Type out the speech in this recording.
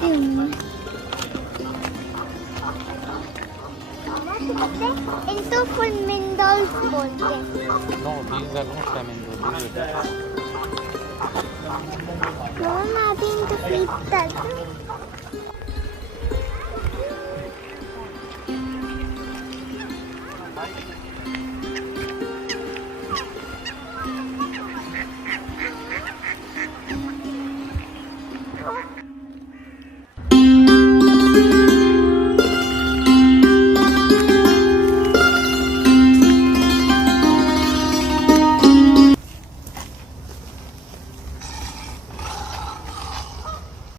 Hmm. Into flamingos bote. No, these are not flamingo. These are No, natin to feed that.